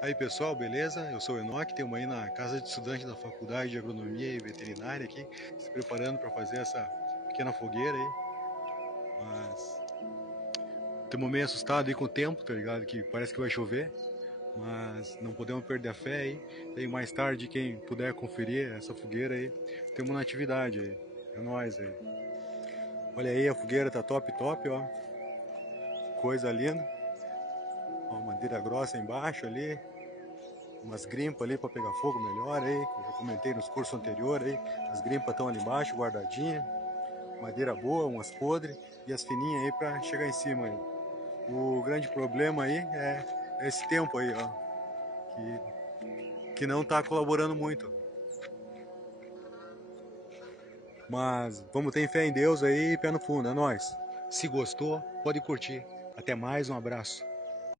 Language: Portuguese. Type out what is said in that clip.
Aí pessoal, beleza? Eu sou o Enoque, estamos aí na casa de estudante da Faculdade de Agronomia e Veterinária aqui, se preparando para fazer essa pequena fogueira aí. Mas estamos meio assustados aí com o tempo, tá ligado? Que parece que vai chover, mas não podemos perder a fé aí. Aí mais tarde, quem puder conferir essa fogueira aí, temos uma atividade aí. É nóis aí. Olha aí, a fogueira tá top, top, ó. Coisa linda. Ó, madeira grossa embaixo ali, umas grimpas ali para pegar fogo melhor aí, que eu já comentei nos cursos anteriores aí. As grimpas estão ali embaixo, guardadinhas, madeira boa, umas podres e as fininhas aí para chegar em cima aí. O grande problema aí é esse tempo aí, ó, que não tá colaborando muito. Mas vamos ter fé em Deus aí, pé no fundo, é nóis. Se gostou, pode curtir. Até mais, um abraço.